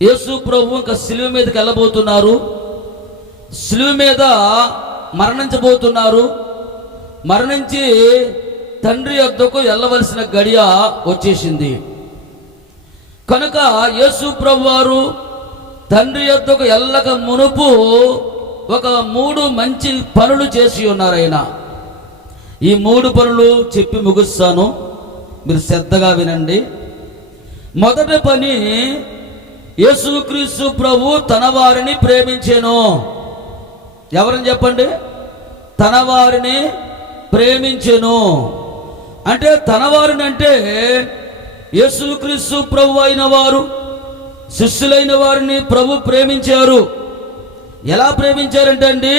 యేసు ప్రభు ఇంకా సిలువ మీదకి వెళ్ళబోతున్నారు. సిలువ మీద మరణించబోతున్నారు. మరణించి తండ్రి యొద్దకు వెళ్ళవలసిన గడియ వచ్చేసింది. కనుక యేసు ప్రభు వారు తండ్రి యొద్దకు వెళ్ళక మునుపు ఒక 3 మంచి పనులు చేసి ఉన్నారు. ఆయన ఈ 3 పనులు చెప్పి ముగిస్తాను, మీరు శ్రద్ధగా వినండి. మొదటి పని, యేసుక్రీస్తు ప్రభు తన వారిని ప్రేమించెను. ఎవరని చెప్పండి? తన వారిని ప్రేమించెను అంటే తన వారిని అంటే యేసుక్రీస్తు ప్రభు అయిన వారు శిష్యులైన వారిని ప్రభు ప్రేమించారు. ఎలా ప్రేమించారంటే అండి,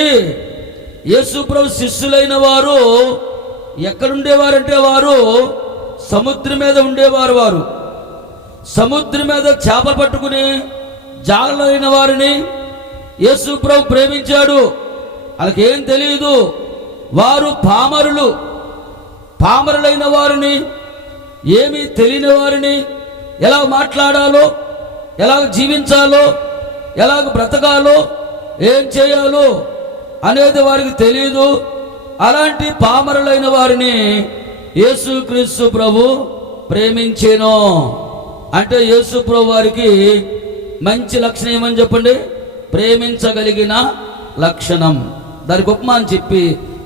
యేసు ప్రభు శిష్యులైన వారు ఎక్కడుండేవారంటే వారు సముద్రం మీద ఉండేవారు. వారు సముద్రం మీద చేపలు పట్టుకుని జాలరైన వారిని యేసు ప్రభు ప్రేమించాడు. వాళ్ళకేం తెలియదు, వారు పామరులైన వారిని, ఏమీ తెలియని వారిని ఎలా మాట్లాడాలో, ఎలా జీవించాలో, ఎలా బ్రతకాలో, ఏం చేయాలో అనేది వారికి తెలియదు. అలాంటి పామరులైన వారిని యేసుక్రీస్తు ప్రభు ప్రేమించెను. అంటే యేసు ప్రభు వారికి మంచి లక్షణం ఏమని చెప్పండి? ప్రేమించగలిగిన లక్షణం. దానికి ఉపమానం చెప్పి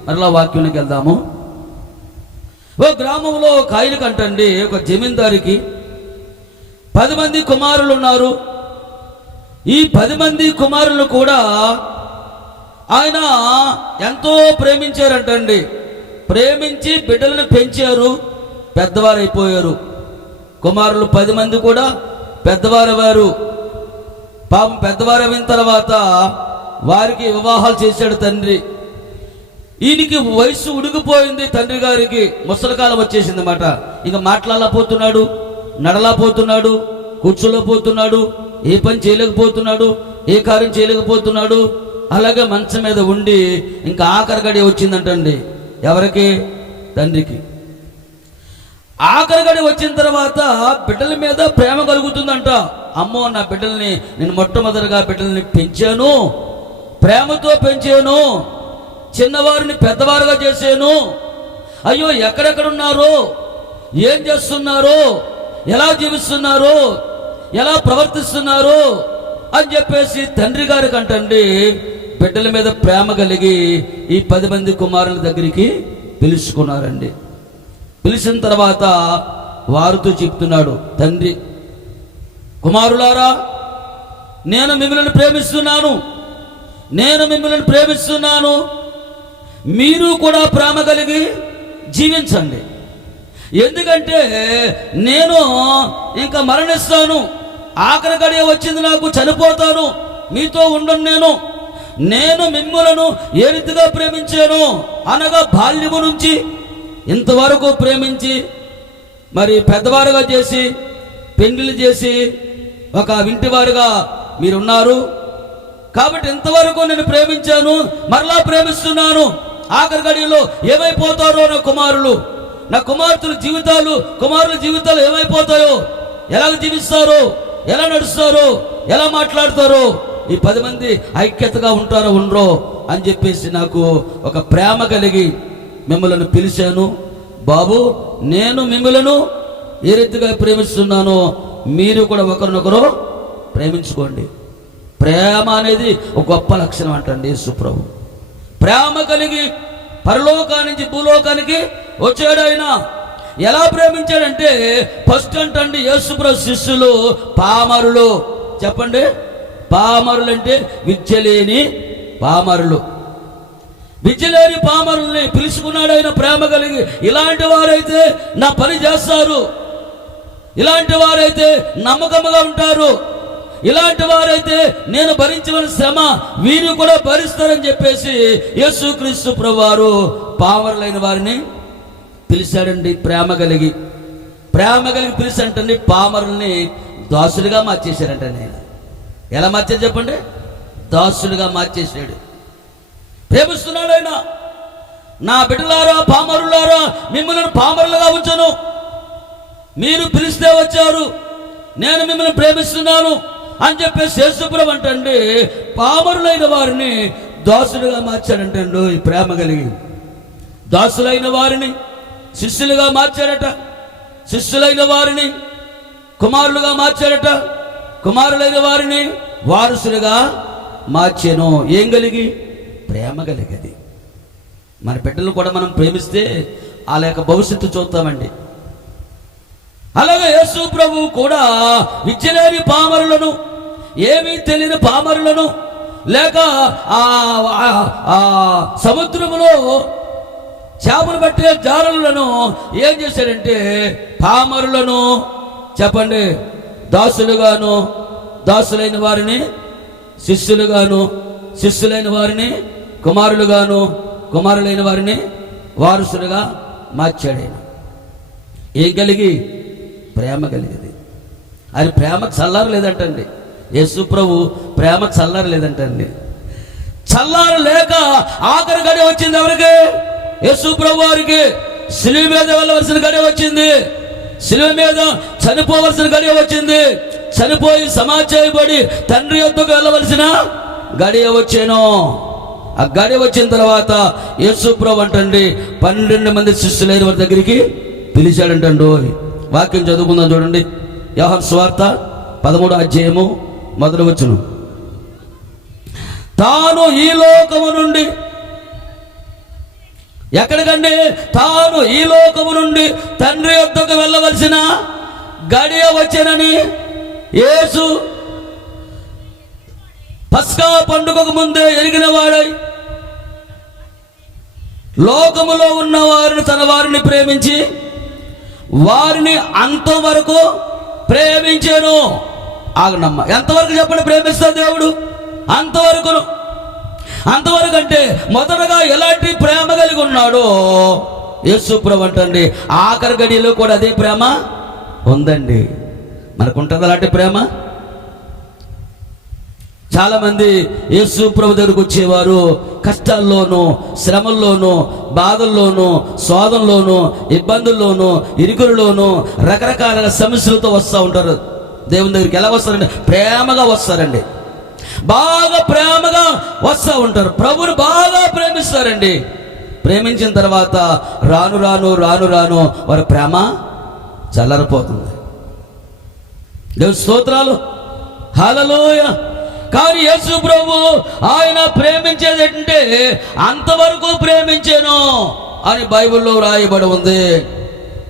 మరలా వాక్యానికి వెళ్దాము. ఓ గ్రామంలో ఒక ఆయనకి అంటండి, ఒక జమీందారికి 10 మంది కుమారులు ఉన్నారు. ఈ 10 మంది కుమారులు కూడా ఆయన ఎంతో ప్రేమించారంటండి. ప్రేమించి బిడ్డలను పెంచారు, పెద్దవారు అయిపోయారు. కుమారులు 10 మంది కూడా పెద్దవారు అయ్యారు. పాపం పెద్దవారు అయిన తర్వాత వారికి వివాహాలు చేశాడు తండ్రి. ఈయనకి వయసు ఉడిగిపోయింది, తండ్రి గారికి ముసలికాలం వచ్చేసింది అన్నమాట. ఇంకా మాట్లాడలేకపోతున్నాడు, నడలేకపోతున్నాడు, కూర్చోలేకపోతున్నాడు, ఏ పని చేయలేకపోతున్నాడు, ఏ కార్యం చేయలేకపోతున్నాడు. అలాగే మంచం మీద ఉండి ఇంకా ఆఖరి గడి వచ్చిందంటండి. ఎవరికి? తండ్రికి. ఆఖరి గడి వచ్చిన తర్వాత బిడ్డల మీద ప్రేమ కలుగుతుందంట. అమ్మో, నా బిడ్డల్ని నేను మొట్టమొదటిగా బిడ్డల్ని పెంచాను, ప్రేమతో పెంచాను, చిన్నవారిని పెద్దవారుగా చేశాను. అయ్యో, ఎక్కడెక్కడున్నారో, ఏం చేస్తున్నారో, ఎలా జీవిస్తున్నారో, ఎలా ప్రవర్తిస్తున్నారో అని చెప్పేసి తండ్రి గారికి అంటండి బిడ్డల మీద ప్రేమ కలిగి ఈ 10 మంది కుమారుల దగ్గరికి పిలుచుకున్నారండి. పిలిచిన తర్వాత వారితో చెప్తున్నాడు తండ్రి, కుమారులారా, నేను మిమ్మల్ని ప్రేమిస్తున్నాను, మీరు కూడా ప్రేమ కలిగి జీవించండి. ఎందుకంటే నేను ఇంకా మరణిస్తాను, ఆఖరి గడియ వచ్చింది, నాకు చనిపోతాను, మీతో ఉండను. నేను మిమ్ములను ఏ రీతిగా ప్రేమించాను అనగా బాల్యము నుంచి ఇంతవరకు ప్రేమించి మరి పెద్దవారుగా చేసి పెండ్లి చేసి ఒక ఇంటివారుగా మీరున్నారు. కాబట్టి ఇంతవరకు నేను ప్రేమించాను, మరలా ప్రేమిస్తున్నాను. ఆఖరి గడియలో ఏమైపోతారో నా కుమారుల జీవితాలు ఏమైపోతాయో, ఎలా జీవిస్తారో, ఎలా నడుస్తారో, ఎలా మాట్లాడతారో, ఈ 10 మంది ఐక్యతగా ఉంటారో ఉండరో అని చెప్పేసి నాకు ఒక ప్రేమ కలిగి మిమ్మల్ని పిలిచాను. బాబు, నేను మిమ్మలను ఏ రీతిగా ప్రేమిస్తున్నానో మీరు కూడా ఒకరినొకరు ప్రేమించుకోండి. ప్రేమ అనేది ఒక గొప్ప లక్షణం అంటండి. యేసు ప్రభు ప్రేమ కలిగి పరలోకానికి నుంచి భూలోకానికి వచ్చాడు. ఆయన ఎలా ప్రేమించాడంటే ఫస్ట్ అంటండి, యేసు ప్రభు శిష్యులు పామరులు. చెప్పండి, పామరులు అంటే విద్యలేని పామరుల్ని పిలుచుకున్నాడు ఆయన ప్రేమ కలిగి. ఇలాంటి వారైతే నా పని చేస్తారు, ఇలాంటి వారైతే నమ్మకముగా ఉంటారు, ఇలాంటి వారైతే నేను భరించవలసిన శ్రమ వీరు కూడా భరిస్తారని చెప్పేసి యేసుక్రీస్తు ప్రభువారు పామరులైన వారిని పిలిచాడండి. ప్రేమ కలిగి పిలిచంటండి పామరుల్ని దాసులుగా మార్చేశారంట. నేను ఎలా మార్చాడు చెప్పండి? దాసులుగా మార్చేసాడు. ప్రేమిస్తున్నాడు ఆయన. నా బిడ్డలారా, పామరులారా, మిమ్మల్ని పామరులుగా ఉంచను. మీరు పిలిస్తే వచ్చారు, నేను మిమ్మల్ని ప్రేమిస్తున్నాను. అని చెప్పేసి యేసుప్రభు అంటండి పామరులైన వారిని దాసులుగా మార్చాడంటండు. ఈ ప్రేమ కలిగి దాసులైన వారిని శిష్యులుగా మార్చాడట, శిష్యులైన వారిని కుమారులుగా మార్చాడట, కుమారులైన వారిని వారసులుగా మార్చాను. ఏం కలిగి? ప్రేమ కలిగది. మన బిడ్డలు కూడా మనం ప్రేమిస్తే వాళ్ళ యొక్క భవిష్యత్తు చూస్తామండి. అలాగే యేసు ప్రభువు కూడా విద్య లేని పామరులను, ఏమీ తెలియని పామరులను, లేక సముద్రములో చేపలు పట్టే జాలలను ఏం చేశాడంటే పామరులను చెప్పండి దాసులుగాను, దాసులైన వారిని శిష్యులుగాను, శిష్యులైన వారిని కుమారులుగాను, కుమారులైన వారిని వారసులుగా మార్చాడు. ఆయన ఏం కలిగి? ప్రేమ కలిగింది. ఆయన ప్రేమకు చల్లారు లేదంటండి. యేసు ప్రభు ప్రేమకు చల్లారు లేదంటండి. చల్లారు లేక ఆఖరి గడి వచ్చింది ఎవరికి? యేసు ప్రభు వారికి. శిలువ మీద వెళ్ళవలసిన గడి వచ్చింది, శిలువ మీద చనిపోవలసిన గడియ వచ్చింది, చనిపోయి సమాజయబడి తండ్రి యొద్దకు వెళ్ళవలసిన గడియ వచ్చాను. ఆ గడియ వచ్చిన తర్వాత యేసు ప్రభు అంటండి 12 మంది శిష్యులైన వారి దగ్గరికి పిలిచాడంటండు. వాక్యం చదువుకుందాం చూడండి. యోహాను సువార్త 13వ అధ్యాయము 1వ వచనం. తాను ఈ లోకము నుండి, ఎక్కడికండి? తాను ఈ లోకము నుండి తండ్రి యొద్దకు వెళ్ళవలసిన గడియ వచ్చానని యేసు పస్కా పండుగకు ముందే ఎరిగిన వాడై లోకములో ఉన్న వారిని తన వారిని ప్రేమించి వారిని అంతవరకు ప్రేమించాను. ఆగనమ్మ, ఎంతవరకు చెప్పండి ప్రేమిస్తాడు దేవుడు? అంతవరకును. అంతవరకు అంటే మొదటగా ఎలాంటి ప్రేమ కలిగి ఉన్నాడో యేసు ప్రభు అంటండి ఆఖరి గడియలో కూడా అదే ప్రేమ ఉందండి. మనకుంటుంది అలాంటి ప్రేమ. చాలా మంది యేసు ప్రభు దగ్గరకు వచ్చేవారు కష్టాల్లోనూ, శ్రమల్లోనూ, బాధల్లోనూ, శోధనలోనూ, ఇబ్బందుల్లోనూ, ఇరుకుల్లోనూ రకరకాల సమస్యలతో వస్తూ ఉంటారు. దేవుని దగ్గరికి ఎలా వస్తారండి? ప్రేమగా వస్తారండి, బాగా ప్రేమగా వస్తూ ఉంటారు. ప్రభుని బాగా ప్రేమిస్తారండి. ప్రేమించిన తర్వాత రాను రాను రాను రాను వారి ప్రేమ చల్లరిపోతుంది. దేవుని స్తోత్రాలు, హల్లెలూయా. కానీ యేసు ప్రభు ఆయన ప్రేమించేది ఏంటంటే అంతవరకు ప్రేమించాను అని బైబిల్లో రాయబడి ఉంది.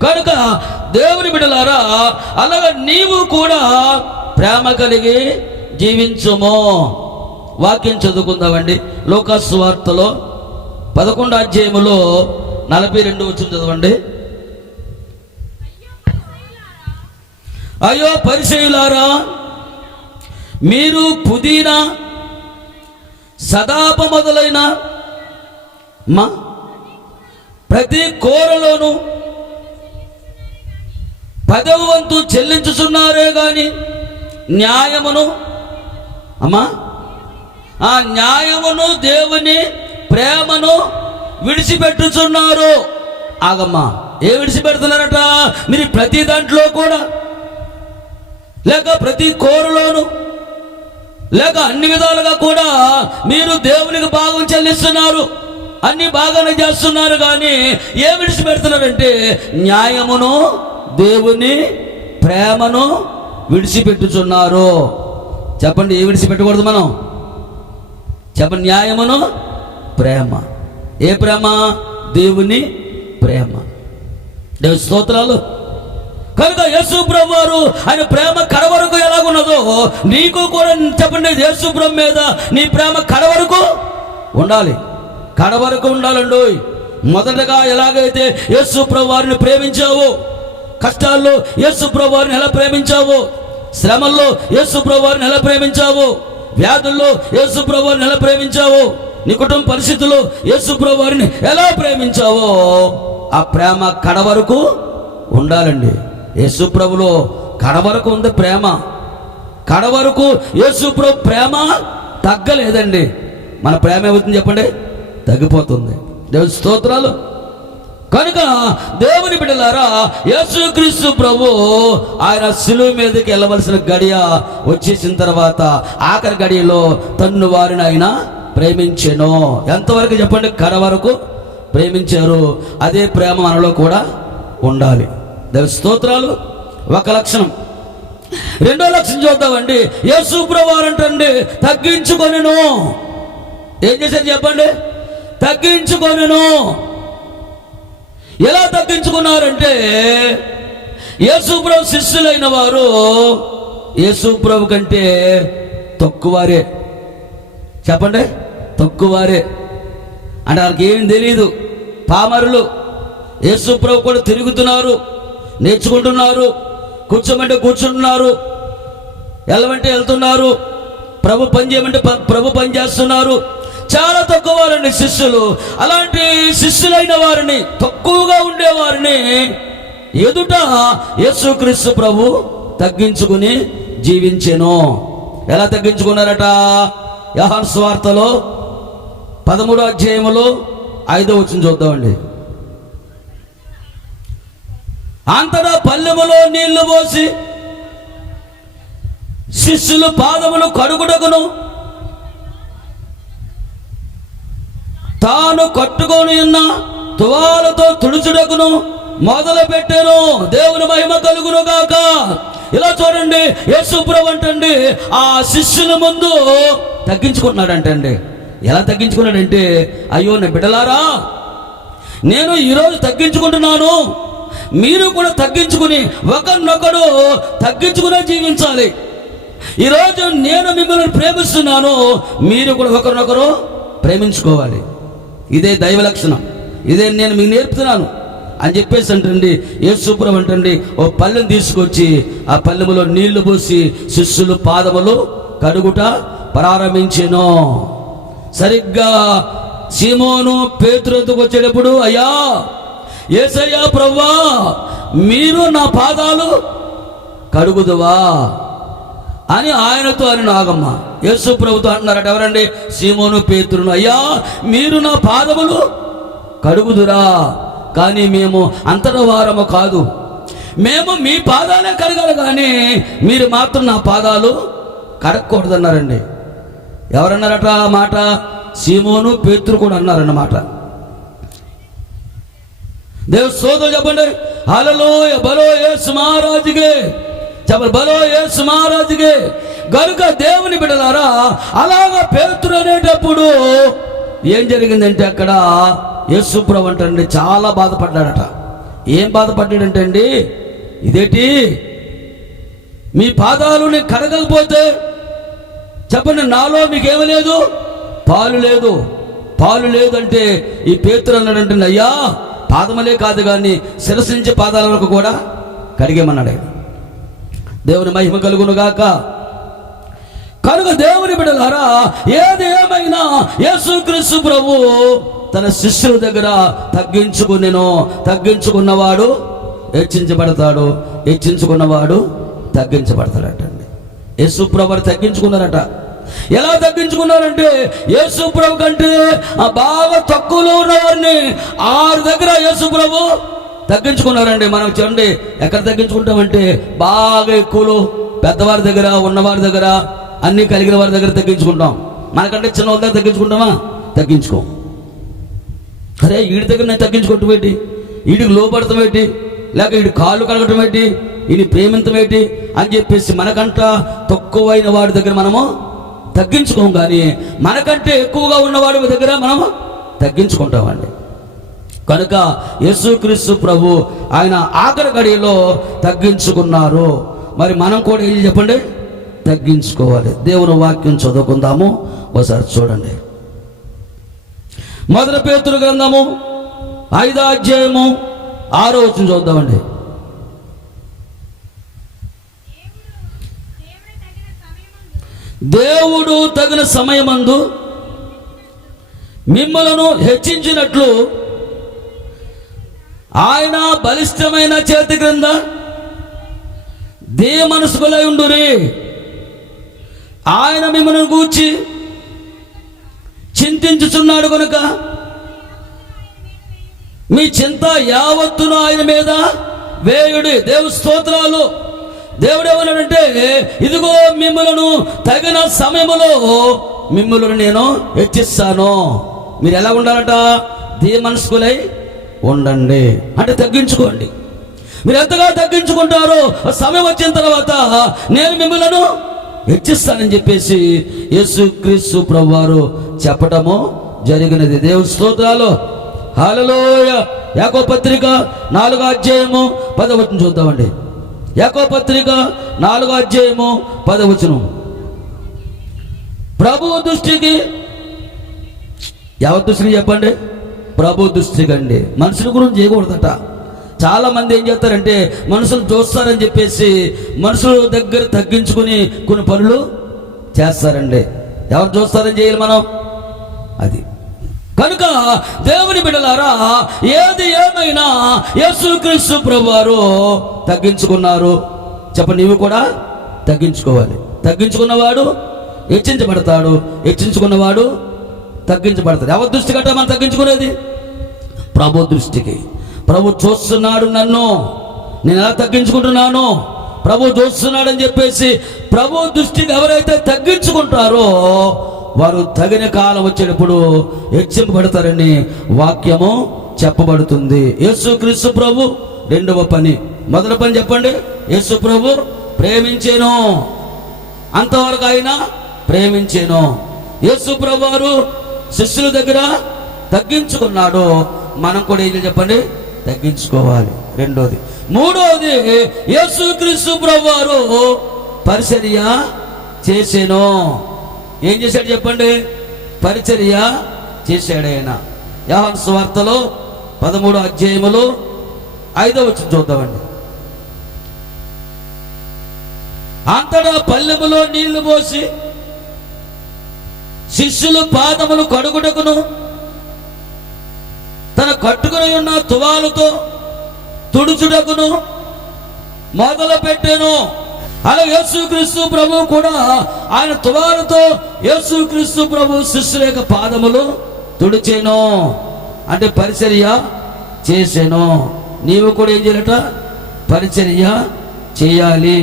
కనుక దేవుని బిడ్డలారా, అలాగే నీవు కూడా ప్రేమ కలిగి జీవించుము. వాక్యం చదువుకుందామండి. లూకా సువార్తలో 11వ అధ్యాయములో 42 వచనం చదవండి. అయ్యో పరిసయ్యులారా, మీరు పుదీనా, సదాప మొదలైన ప్రతి కూరలోను 10వ వంతు చెల్లించుచున్నారే గాని న్యాయమును ఆ న్యాయమును దేవుని ప్రేమను విడిచిపెట్టుచున్నారు. ఆగమ్మా, ఏ విడిచిపెడుతున్నారట? మీరు ప్రతి దాంట్లో కూడా, లేక ప్రతి కూరలోను, లేక అన్ని విధాలుగా కూడా మీరు దేవునికి భాగం చెల్లిస్తున్నారు, అన్ని బాగానే చేస్తున్నారు. కానీ ఏ విడిచిపెడుతున్నారంటే న్యాయమును దేవుని ప్రేమను విడిచిపెట్టుచున్నారు. చెప్పండి, ఏ విడిచిపెట్టకూడదు మనం? చెప్పండి, న్యాయమును ప్రేమ. ఏ ప్రేమ? దేవుని ప్రేమ. దేవుని స్తోత్రాలు. కనుక యేసు ప్రభు వారు ఆయన ప్రేమ కడవరకు ఎలాగున్నదో నీకు కూడా చెప్పండి, యేసు ప్రభు మీద నీ ప్రేమ కడవరకు ఉండాలి, కడవరకు ఉండాలండి. మొదటగా ఎలాగైతే యేసు ప్రభు వారిని ప్రేమించావో, కష్టాల్లో యేసు ప్రభు వారిని ఎలా ప్రేమించావో, శ్రమల్లో యేసు ప్రభు వారిని ఎలా ప్రేమించావో, వ్యాధుల్లో యేసు ప్రభు వారిని ఎలా ప్రేమించావో, నీ కుటుంబ పరిస్థితుల్లో యేసు ప్రభు వారిని ఎలా ప్రేమించావో ఆ ప్రేమ కడవరకు ఉండాలండి. యేసు ప్రభులో కడవరకు ఉంది ప్రేమ. కడవరకు యేసు ప్రభు ప్రేమ తగ్గలేదండి. మన ప్రేమ ఏమవుతుంది చెప్పండి? తగ్గిపోతుంది. దేవుని స్తోత్రాలు. కనుక దేవుని బిడ్డలారా, యేసుక్రీస్తు ప్రభు ఆయన శిలువ మీదకి వెళ్ళవలసిన గడియ వచ్చేసిన తర్వాత ఆఖరి గడియలో తన్ను వారిని ఆయన ప్రేమించెను. ఎంతవరకు చెప్పండి? కడ వరకు ప్రేమించారు. అదే ప్రేమ మనలో కూడా ఉండాలి. దేవుని స్తోత్రాలు. ఒక లక్షణం. రెండో లక్షణం చూద్దామండి. యేసు ప్రభు వారంటండి తగ్గించుకొనెను. ఏం చేశారు చెప్పండి? తగ్గించుకొనెను. ఎలా తగ్గించుకున్నారంటే, యేసు ప్రభు శిష్యులైన వారు యేసు ప్రభు కంటే తక్కువారే. చెప్పండి, తక్కువారే. అంటే వాళ్ళకి ఏం తెలియదు, పామరులు. యేసు ప్రభు కూడా తిరుగుతున్నారు, నేర్చుకుంటున్నారు, కూర్చోమంటే కూర్చుంటున్నారు, వెళ్ళమంటే వెళ్తున్నారు, ప్రభు పని చేయమంటే ప్రభు పని చేస్తున్నారు. చాలా తక్కువ వారండి శిష్యులు. అలాంటి శిష్యులైన వారిని, తక్కువగా ఉండేవారిని ఎదుట యేసుక్రీస్తు ప్రభు తగ్గించుకుని జీవించెను. ఎలా తగ్గించుకున్నారట? యోహాను సువార్తలో 13వ అధ్యాయములో 5వ వచనం చూద్దామండి. అంతటా పల్లెములో నీళ్లు పోసి శిష్యులు పాదములు కడుగుటకును తాను కట్టుకొని ఉన్న తువాలతో తుడుచుటకును మొదలు పెట్టాను. దేవుని మహిమ కలుగును గాక. ఇలా చూడండి, యేసు ప్రభు అంటండి ఆ శిష్యుల ముందు తగ్గించుకుంటున్నాడంటండి. ఎలా తగ్గించుకున్నాడంటే, అయ్యో నా బిడ్డలారా, నేను ఈరోజు తగ్గించుకుంటున్నాను, మీరు కూడా తగ్గించుకుని ఒకరినొకడు తగ్గించుకునే జీవించాలి. ఈరోజు నేను మిమ్మల్ని ప్రేమిస్తున్నాను, మీరు కూడా ఒకరినొకరు ప్రేమించుకోవాలి. ఇదే దైవ లక్షణం, ఇదే నేను మీకు నేర్పుతున్నాను అని చెప్పేసి అంటండి. యేసు ప్రభు అంటండి ఓ పళ్ళెం తీసుకొచ్చి ఆ పళ్ళెములో నీళ్లు పోసి శిష్యులు పాదములు కడుగుట ప్రారంభించెను. సరిగ్గా సీమోను పేతురుకు వచ్చేటప్పుడు, అయ్యా యేసయ్యా ప్రభువా, మీరు నా పాదాలు కడుగుదువా అని ఆయనతో అని నాగమ్మ యేసు ప్రభుతో అంటున్నారట. ఎవరండి? సీమోను పేతురును. అయ్యా మీరు నా పాదములు కడుగుదురా, కానీ మేము అంతటి వారము కాదు, మేము మీ పాదాలే కడగాలి, కానీ మీరు మాత్రం నా పాదాలు కడగకూడదన్నారండి. ఎవరన్నారట ఆ మాట? సీమోను పేతురు కూడా అన్నారన్నమాట. దేవు స్తోత్రం చెప్పండి. హల్లెలూయా, బలో యేసు మహారాజుకే చెప్పండి, బలో యేసు మహారాజుకే. గనుక దేవుని బిడ్డలారా, అలాగా పేతురు అనేటప్పుడు ఏం జరిగిందంటే అక్కడ యేసు ప్రభు అంటండి చాలా బాధపడ్డాడట. ఏం బాధపడ్డాడంటే అండి, ఇదేంటి మీ పాదాలు నేను కడగకపోతే చెప్పండి, నాలో మీకేమీ లేదు, పాలు లేదు. పాలు లేదంటే ఈ పేతురు అన్నాడంటే, అయ్యా పాదములే కాదు కానీ శిరసించే పాదాల వరకు కూడా కడిగేమన్నాడు. దేవుని మహిమ కలుగును గాక. కనుక దేవుని బిడ్డలారా, ఏది ఏమైనా యేసుక్రీస్తు ప్రభు తన శిష్యుల దగ్గర తగ్గించుకునేను. తగ్గించుకున్నవాడు హెచ్చించబడతాడు, హెచ్చించుకున్నవాడు తగ్గించబడతాడటండి. యేసు ప్రభు తగ్గించుకున్నారట. ఎలా తగ్గించుకున్నారంటే, యేసు ప్రభు కంటే బాగా తక్కువలో ఉన్నవారిని 6 దగ్గర యేసు ప్రభు తగ్గించుకున్నారండి. మనం చూడండి ఎక్కడ తగ్గించుకుంటామంటే, బాగా ఎక్కువలో పెద్దవారి దగ్గర, ఉన్నవారి దగ్గర, అన్ని కలిగిన వారి దగ్గర తగ్గించుకుంటాం. మనకంటే చిన్న వాళ్ళ దగ్గర తగ్గించుకుంటామా? తగ్గించుకో. అరే వీడి దగ్గర నేను తగ్గించుకోవటం ఏంటి, వీడికి లోపడటం ఏంటి, లేక వీడి కాళ్ళు కడగటం ఏంటి, వీడిని ప్రేమించడం ఏంటి అని చెప్పేసి మనకంట తక్కువైన వాడి దగ్గర మనము తగ్గించుకోం, కానీ మనకంటే ఎక్కువగా ఉన్నవాడి దగ్గర మనము తగ్గించుకుంటామండి. కనుక యేసుక్రీస్తు ప్రభు ఆయన ఆఖరి గడియలో తగ్గించుకున్నారు. మరి మనం కూడా ఏం చెప్పండి? తగ్గించుకోవాలి. దేవుని వాక్యం చదువుకుందాము. ఒకసారి చూడండి. 1 పేతురు గ్రంథము 5వ అధ్యాయము 6వ వచనం చూద్దామండి. దేవుడు తగిన సమయమందు మిమ్మలను హెచ్చించినట్లు ఆయన బలిష్టమైన చేతి క్రింద దేవ మనసుకులై ఉండురి. ఆయన మిమ్మల్ని గూర్చి చింతించుచున్నాడు కనుక మీ చింత యావత్తును ఆయన మీద వేయుడి. దేవుని స్తోత్రాలు. దేవుడు ఏమన్నాడంటే, ఇదిగో మిమ్మలను తగిన సమయములో మిమ్మల్ని నేను హెచ్చిస్తాను. మీరు ఎలా ఉండాలట? మనస్కులై ఉండండి అంటే తగ్గించుకోండి. మీరు ఎంతగా తగ్గించుకుంటారో సమయం వచ్చిన తర్వాత నేను మిమ్మల్ని హెచ్చిస్తానని చెప్పేసి యేసుక్రీస్తు ప్రభువారు చెప్పటము జరిగినది. దేవుని స్తోత్రాలు. హల్లెలూయా. యాకోబు పత్రిక 4వ అధ్యాయము 10వ వచనం చూద్దామండి. యాకోబు పత్రిక 4వ అధ్యాయము 10వ వచనం. ప్రభు దృష్టికి, ఎవరి దృష్టికి చెప్పండి? ప్రభు దృష్టికి అండి. మనుషుల గురించి చేయకూడదట. చాలా మంది ఏం చేస్తారంటే, మనుషులు చూస్తారని చెప్పేసి మనుషుల దగ్గర తగ్గించుకుని కొన్ని పనులు చేస్తారండి. ఎవరు చూస్తారని చేయాలి మనం? అది కనుక దేవుని బిడ్డలారా, ఏది ఏమైనా యేసుక్రీస్తు ప్రభువారు తగ్గించుకున్నారు. చెప్పండి, నీవు కూడా తగ్గించుకోవాలి. తగ్గించుకున్నవాడు హెచ్చించబడతాడు, హెచ్చించుకున్నవాడు తగ్గించబడతాడు. ఎవరి దృష్టి కంటే మనం తగ్గించుకునేది? ప్రభు దృష్టికి. ప్రభు చూస్తున్నాడు నన్ను, నేను ఎలా తగ్గించుకుంటున్నాను, ప్రభు చూస్తున్నాడని చెప్పేసి ప్రభు దృష్టికి ఎవరైతే తగ్గించుకుంటారో వారు తగిన కాలం వచ్చేటప్పుడు హెచ్చింపబడతారని వాక్యము చెప్పబడుతుంది. యేసుక్రీస్తు ప్రభు రెండవ పని. మొదటి పని చెప్పండి, యేసు ప్రభు ప్రేమించేను. అంతవరకు ఆయన ప్రేమించేను. యేసు ప్రభు వారు శిష్యుల దగ్గర తగ్గించుకున్నాడు. మనం కూడా ఏం చెప్పండి? తగ్గించుకోవాలి. రెండోది. మూడోది, యేసుక్రీస్తు ప్రభు వారు పరిచర్య చేసేను. ఏం చేశాడు చెప్పండి? పరిచర్య చేశాడు ఆయన. యోహాను సువార్తలో 13వ అధ్యాయములో 5వ వచనం చూద్దామండి. అంతటా పల్లెములో నీళ్లు పోసి శిష్యులు పాదములు కడుగుటకును తన కట్టుకుని ఉన్న తువాలుతో తుడుచుటకును మొదలు పెట్టాను. అలా యేసుక్రీస్తు ప్రభు కూడా ఆయన తువాలుతో యేసుక్రీస్తు ప్రభు శిష్యుల యొక్క పాదములు తుడిచేను. అంటే పరిచర్య చేసాను. నీవు కూడా ఏం చేయాలట? పరిచర్య చేయాలి.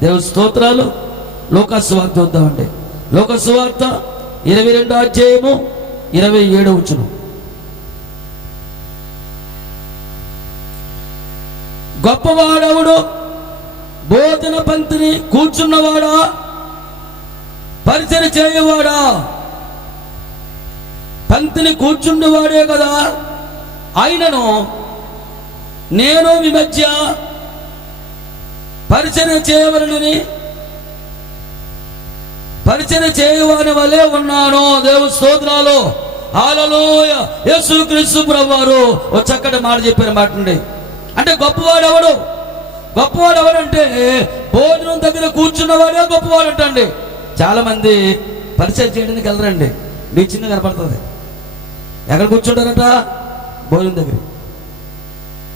దేవుని స్తోత్రాలు. లూకా సువార్త చూద్దామండి. లూకా సువార్త 22వ అధ్యాయము 27వ వచనం. గొప్పవాడవుడు భోజన పంక్తిని కూర్చున్నవాడా, పరిచర్య చేయవాడా? పంక్తిని కూర్చున్నవాడే కదా. ఆయనను నేను మీ మధ్య పరిచర్య చేయవలనని పరిచర్య చేయవాని వలె ఉన్నాను. దేవుని స్తోత్రాలు. హల్లెలూయా. యేసుక్రీస్తు ప్రభువారు ఒక చక్కటి మాట చెప్పిన మాట అండి. అంటే గొప్పవాడెవడు? గొప్పవాడు ఎవరంటే భోజనం దగ్గర కూర్చున్నవాడే గొప్పవాడు అంటండి. చాలా మంది పరిచయం చేయడానికి వెళ్ళరండి. మీ చిన్న కనపడుతుంది. ఎక్కడ కూర్చుంటారట? భోజనం దగ్గర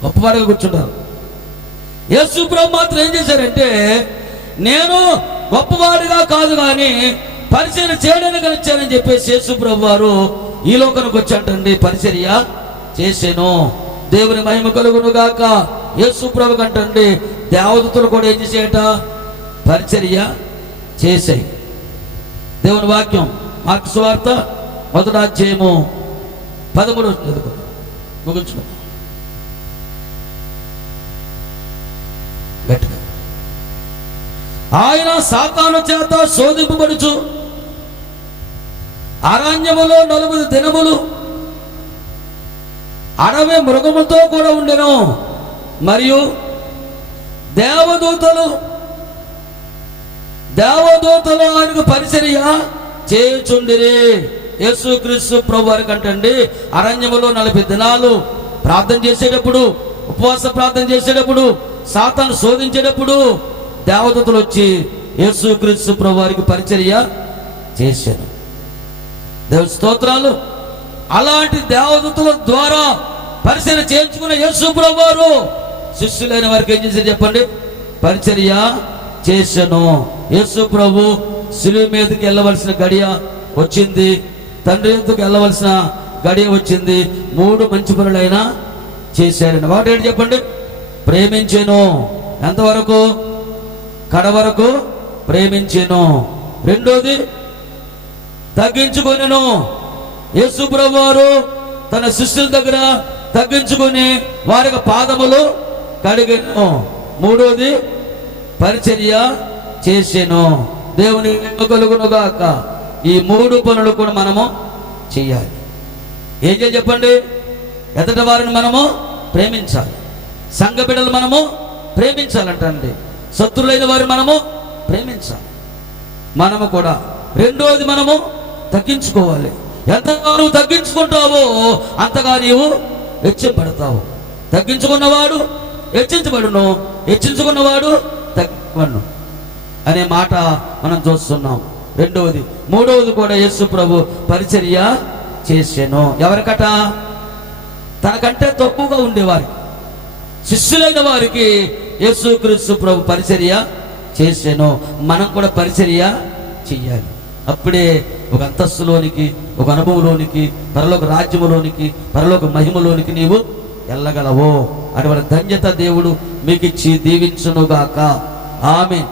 గొప్పవాడుగా కూర్చుంటారు. యేసు ప్రభు మాత్రం ఏం చేశారంటే, నేను గొప్పవాడిగా కాదు కానీ పరిచర్య చేయడానికి వచ్చానని చెప్పేసి యేసు ప్రభు వారు ఈ లోకానికి వచ్చాటండి. పరిచర్య చేసాను. దేవుని మహిమ కలుగును గాక. యేసు ప్రభు కంటండి దేవదూతలు కూడా ఏం చేసేట? పరిచర్య చేసాయి. దేవుని వాక్యం మార్కు సువార్త 1వ అధ్యాయము 13వ వచనం ముగించుకో. గట్టిగా. ఆయన సాతాను చేత శోధింపబడుచు అరణ్యములో 40 దినములు అడవి మృగముతో కూడా ఉండెను. మరియు దేవదూతలు ఆయనకు పరిచర్య చేయుచుండిరి. యేసుక్రీస్తు ప్రభు వారి కంటండి అరణ్యములో 40 దినాలు ప్రార్థన చేసేటప్పుడు, ఉపవాస ప్రార్థన చేసేటప్పుడు, సాతాను శోధించేటప్పుడు దేవదూతలు వచ్చి యేసుక్రీస్తు ప్రభు వారికి పరిచర్య చేశారు. దేవుని స్తోత్రాలు. అలాంటి దేవదూతల ద్వారా పరిచర్య చేయించుకున్న యేసు ప్రభు వారు శిష్యులైన వారికి ఏం చేశారు చెప్పండి? పరిచర్య చేశాను. యేసు ప్రభు శిలువ మీదకి వెళ్ళవలసిన గడియ వచ్చింది. తండ్రి ఎద్దుకు వెళ్ళవలసిన గడియ వచ్చింది. 3 మంచి పనులైనా చేశారని. ఒకటి చెప్పండి, ప్రేమించెను. ఎంతవరకు? కడ వరకు ప్రేమించెను. రెండోది తగ్గించుకొనెను. యేసు ప్రభువు వారు తన శిష్యుల దగ్గర తగ్గించుకొని వారికి పాదములు కడిగెను. మూడోది పరిచర్య చేసెను. దేవుని కలుగునుగాక. ఈ మూడు పనులు కూడా మనము చెయ్యాలి. ఏం చేయాలి చెప్పండి? ఎదటి వారిని మనము ప్రేమించాలి. సంఘ బిడ్డలు మనము ప్రేమించాలంటండి. శత్రులైన వారిని మనము ప్రేమించాలి. మనము కూడా. రెండోది మనము తగ్గించుకోవాలి. ఎంతగా నువ్వు తగ్గించుకుంటావో అంతగా నీవు హెచ్చింపడతావు. తగ్గించుకున్నవాడు హెచ్చించబడును, హెచ్చించుకున్నవాడు తగ్గించబడును అనే మాట మనం చూస్తున్నాం. రెండవది. మూడవది కూడా యేసు ప్రభు పరిచర్య చేసెను. ఎవరికట? తనకంటే తక్కువగా ఉండేవారికి, శిష్యులైన వారికి యేసుక్రీస్తు ప్రభు పరిచర్య చేసెను. మనం కూడా పరిచర్య చెయ్యాలి. అప్పుడే ఒక అంతస్తులోనికి, ఒక అనుభవంలోనికి, పరలోక రాజ్యములోనికి, పరలోక మహిమలోనికి నీవు వెళ్ళగలవు. అటువంటి ధన్యత దేవుడు మీకు ఇచ్చి దీవించునుగాక. ఆమేన్.